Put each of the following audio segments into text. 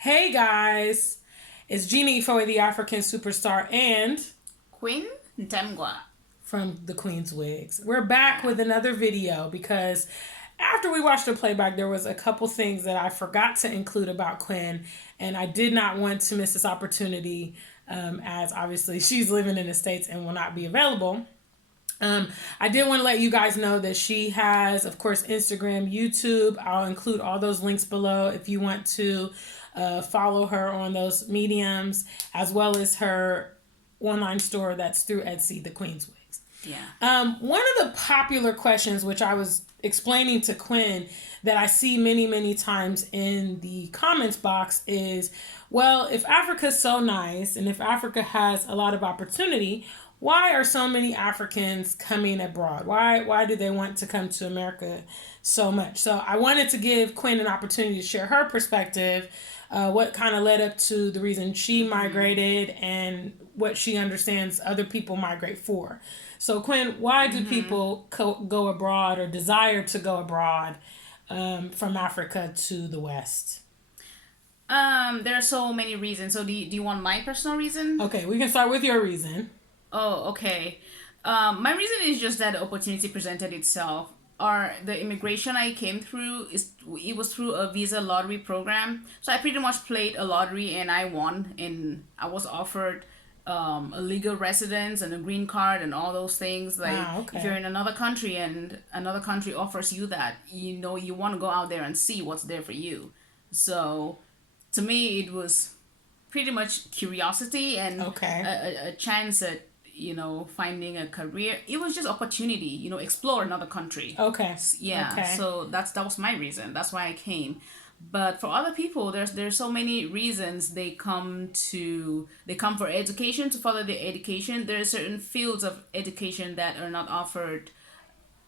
Hey guys, it's Jeannie for the African Superstar and Queen Ntemgwa. from the Queen's Wigs. We're back Yeah. with another video because after we watched the playback, there was a couple things that I forgot to include about Quinn, and I did not want to miss this opportunity as obviously she's living in the States and will not be available. I did want to let you guys know that she has, of course, Instagram, YouTube. I'll include all those links below if you want to follow her on those mediums, as well as her online store that's through Etsy, The Queen's Wigs. Yeah. One of the popular questions, which I was explaining to Quinn, that I see many, many times in the comments box is, well, if Africa's so nice and if Africa has a lot of opportunity, why are so many Africans coming abroad? Why do they want to come to America so much? So I wanted to give Quinn an opportunity to share her perspective, what kind of led up to the reason she migrated and what she understands other people migrate for. So Quinn, why do people go abroad or desire to go abroad from Africa to the West? There are so many reasons. So do you want my personal reason? Okay, we can start with your reason. Oh, okay. My reason is just that the opportunity presented itself. Or the immigration I came through it was through a visa lottery program. So I pretty much played a lottery and I won, and I was offered a legal residence and a green card and all those things. Like Okay. if you're in another country and another country offers you that, you want to go out there and see what's there for you. So to me, it was pretty much curiosity and Okay. a chance at finding a career. It was just opportunity, explore another country. Okay. Yeah. Okay. So that was my reason. That's why I came. But for other people, there's so many reasons they come for education, to follow their education. There are certain fields of education that are not offered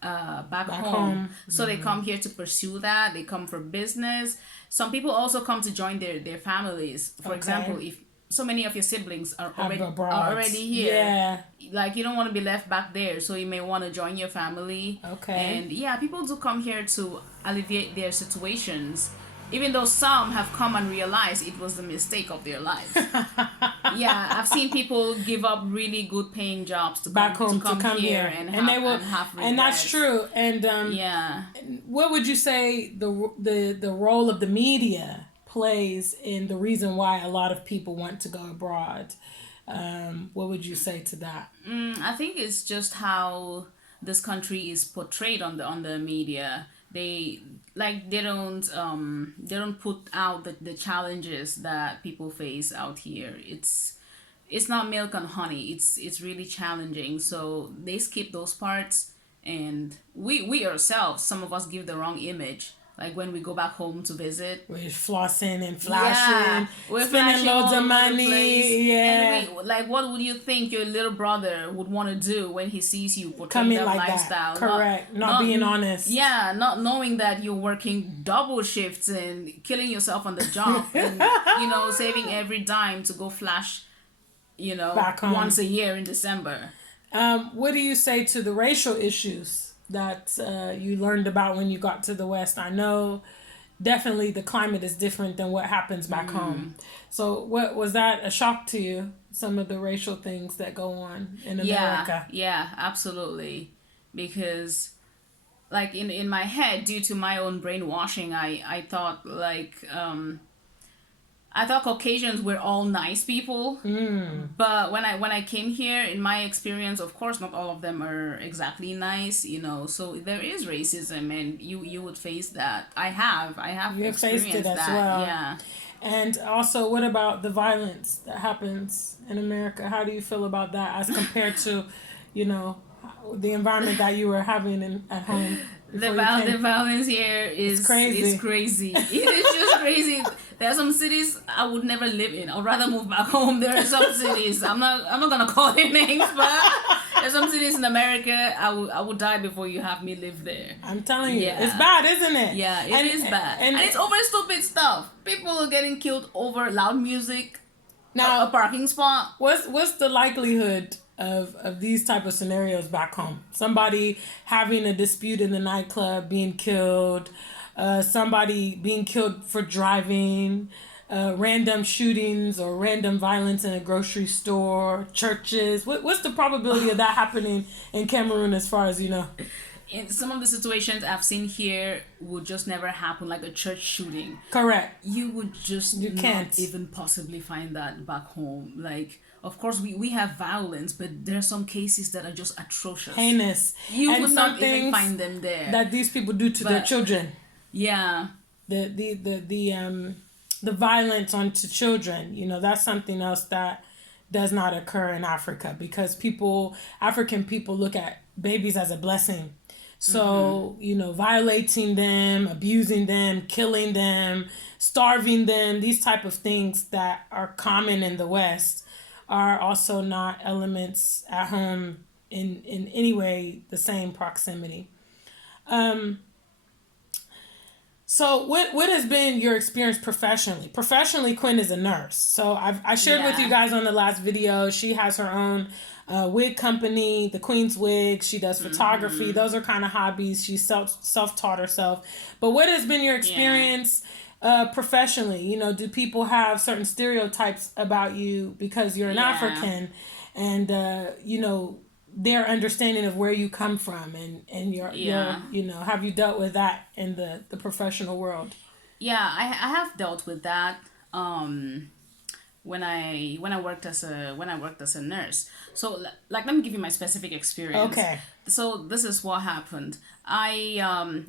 back home. So they come here to pursue that. They come for business. Some people also come to join their families. For example, if so many of your siblings are already here, Yeah. like you don't want to be left back there, so you may want to join your family. Okay. And yeah, people do come here to alleviate their situations, even though some have come and realized it was the mistake of their lives. Yeah, I've seen people give up really good paying jobs to Back home come here and they will, have regrets. and that's true. And Yeah. what would you say the role of the media plays in the reason why a lot of people want to go abroad? What would you say to that? I think it's just how this country is portrayed on the media. They don't put out the challenges that people face out here. It's not milk and honey. It's really challenging. So they skip those parts, and we ourselves, some of us, give the wrong image. Like when we go back home to visit, We're flossing and flashing, we're spending flashing loads all of over the money. place. Yeah. And like, what would you think your little brother would want to do when he sees you portraying Coming that like lifestyle? that. Correct. Not being honest. Yeah, not knowing that you're working double shifts and killing yourself on the job, and saving every dime to go flash, Back home. once a year in December. What do you say to the racial issues that you learned about when you got to the West? I know definitely the climate is different than what happens back home. So what was that a shock to you? Some of the racial things that go on in America. Yeah, absolutely. Because like in my head, due to my own brainwashing, I thought I thought Caucasians were all nice people. But when I came here, in my experience, of course, not all of them are exactly nice, So there is racism, and you would face that. I have You have faced experienced it as that. well. Yeah. And also, what about the violence that happens in America? How do you feel about that as compared to, the environment that you were having at home? The violence here is crazy. Is crazy. It is just crazy. There are some cities I would never live in. I'd rather move back home. There are some cities, I'm not gonna call their names, but there's some cities in America I would die before you have me live there. I'm telling you, Yeah. it's bad, isn't it? Yeah, it is bad, and it's over stupid stuff. People are getting killed over loud music. Now, A parking spot. what's the likelihood of these type of scenarios back home? Somebody having a dispute in the nightclub, being killed, somebody being killed for driving, random shootings or random violence in a grocery store, churches? What's the probability of that happening in Cameroon, as far as you know? In some of the situations I've seen here would just never happen, like a church shooting. Correct. You would just You can't not even possibly find that back home. Like, of course, we have violence, but there are some cases that are just atrocious. Heinous. You And would some not even things find them there. that these people do to their But- children. Yeah. The violence onto children, that's something else that does not occur in Africa, because African people look at babies as a blessing. So, violating them, abusing them, killing them, starving them, these type of things that are common in the West are also not elements at home in any way the same proximity. So what has been your experience professionally? Professionally, Quinn is a nurse. So I shared with Yeah. you guys on the last video, she has her own wig company, the Queen's Wig. She does photography. Those are kind of hobbies. She self-taught herself. But what has been your experience professionally? Do people have certain stereotypes about you because you're an Yeah. African, and their understanding of where you come from, and your have you dealt with that in the professional world? Yeah, I have dealt with that when I worked as a nurse. So like, let me give you my specific experience. Okay. So this is what happened. I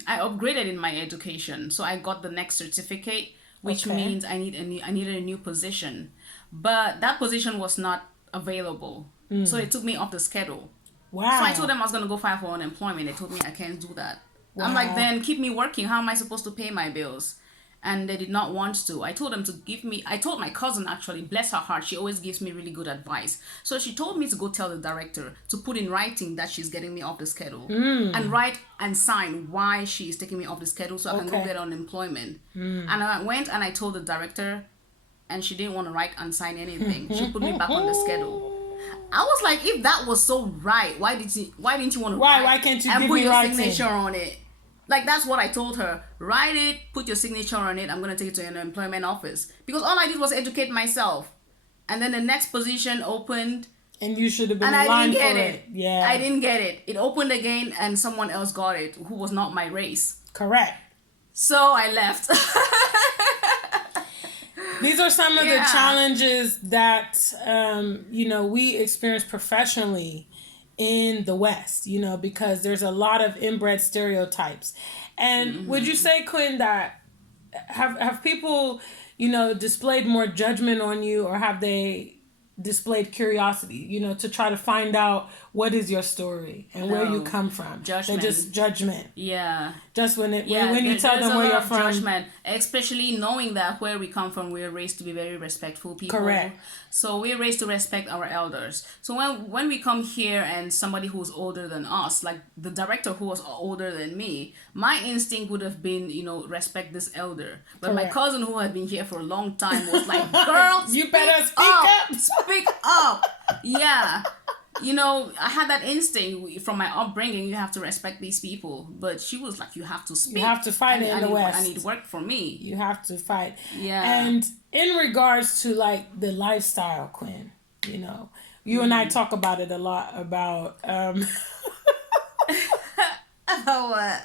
upgraded in my education, so I got the next certificate, which Okay. means I needed a new position, but that position was not available. So they took me off the schedule. Wow. So I told them I was going to go file for unemployment. They told me I can't do that. I'm like, Wow. then keep me working. How am I supposed to pay my bills? And they did not want to. I told them to I told my cousin, actually, bless her heart, she always gives me really good advice. So she told me to go tell the director to put in writing that she's getting me off the schedule, and write and sign why she's taking me off the schedule so I can go Okay. get unemployment. And I went and I told the director, and she didn't want to write and sign anything. She put me back on the schedule. I was like, if that was so right, why didn't you want to write? Why can't you and give put me your writing? signature on it? Like, that's what I told her. Write it, put your signature on it. I'm gonna take it to an employment office, because all I did was educate myself. And then the next position opened, And you should have been and in I line didn't for get it. Yeah. I didn't get it. It opened again, and someone else got it who was not my race. Correct. So I left. These are some of the Yeah. challenges that we experience professionally in the West, because there's a lot of inbred stereotypes. And would you say, Quinn, that have people, displayed more judgment on you, or have they displayed curiosity, to try to find out what is your story and where you No. come from? Judgment. They're just judgment. Yeah. Just when you there- tell there's them a where lot you're of from. judgment, especially knowing that where we come from, we're raised to be very respectful people. Correct. So we're raised to respect our elders. So when we come here and somebody who's older than us, like the director who was older than me, my instinct would have been, respect this elder. But my Correct. cousin, who had been here for a long time, was like, girl, You better speak up. Speak up. Yeah. I had that instinct from my upbringing. You have to respect these people, but she was like, "You have to speak. You have to fight it in the West. I need work for me." You have to fight. Yeah. And in regards to like the lifestyle, Quinn, you and I talk about it a lot about What?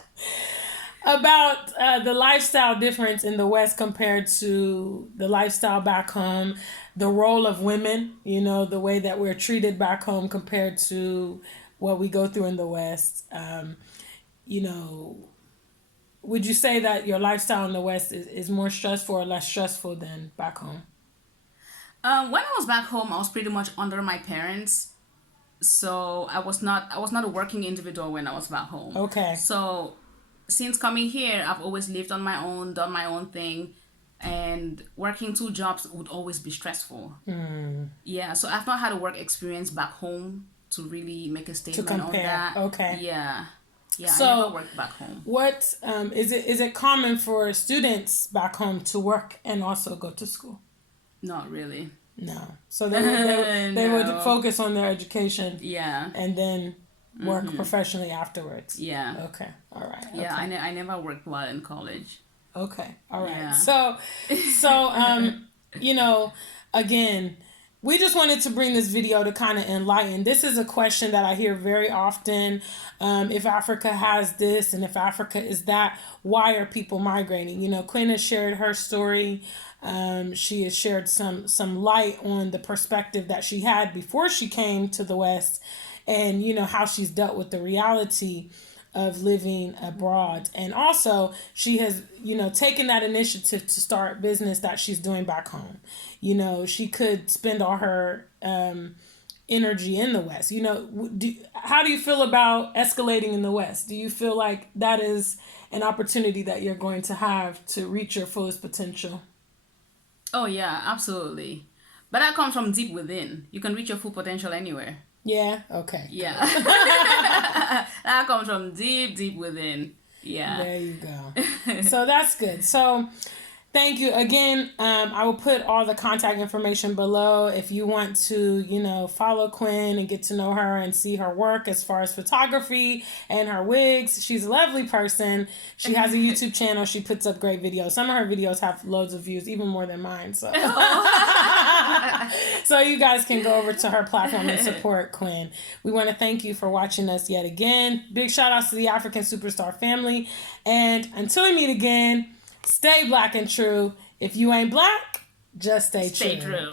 about the lifestyle difference in the West compared to the lifestyle back home, the role of women, the way that we're treated back home compared to what we go through in the West. Would you say that your lifestyle in the West is more stressful or less stressful than back home? When I was back home, I was pretty much under my parents, so I was not a working individual when I was back home. Okay. So since coming here, I've always lived on my own, done my own thing, and working 2 jobs would always be stressful. Yeah, so I've not had a work experience back home to really make a statement on compare. that. Okay. Yeah. Yeah, So, I never worked back home. What is it common for students back home to work and also go to school? Not really. No. So they would No. focus on their education Yeah. and then work professionally afterwards. Yeah. Okay. All right. Yeah, Okay. I never worked while in college. Okay. All right. Yeah. So you know, again, we just wanted to bring this video to kind of enlighten. This is a question that I hear very often. If Africa has this and if Africa is that, why are people migrating? You know, Quinn has shared her story. She has shared some light on the perspective that she had before she came to the West, and you know how she's dealt with the reality of living abroad. And also she has, you know, taken that initiative to start business that she's doing back home. You know, she could spend all her energy in the West. You know, how do you feel about escalating in the West? Do you feel like that is an opportunity that you're going to have to reach your fullest potential? Oh yeah, absolutely. But that comes from deep within. You can reach your full potential anywhere. Yeah. Okay. Yeah. That comes from deep within. Yeah. There you go. So that's good. So thank you again. I will put all the contact information below if you want to, you know, follow Quinn and get to know her and see her work as far as photography and her wigs. She's a lovely person. She has a YouTube channel. She puts up great videos. Some of her videos have loads of views, even more than mine. So, so you guys can go over to her platform and support Quinn. We want to thank you for watching us yet again. Big shout outs to the African Superstar family. And until we meet again, stay black and true. If you ain't black, just stay true. Stay true.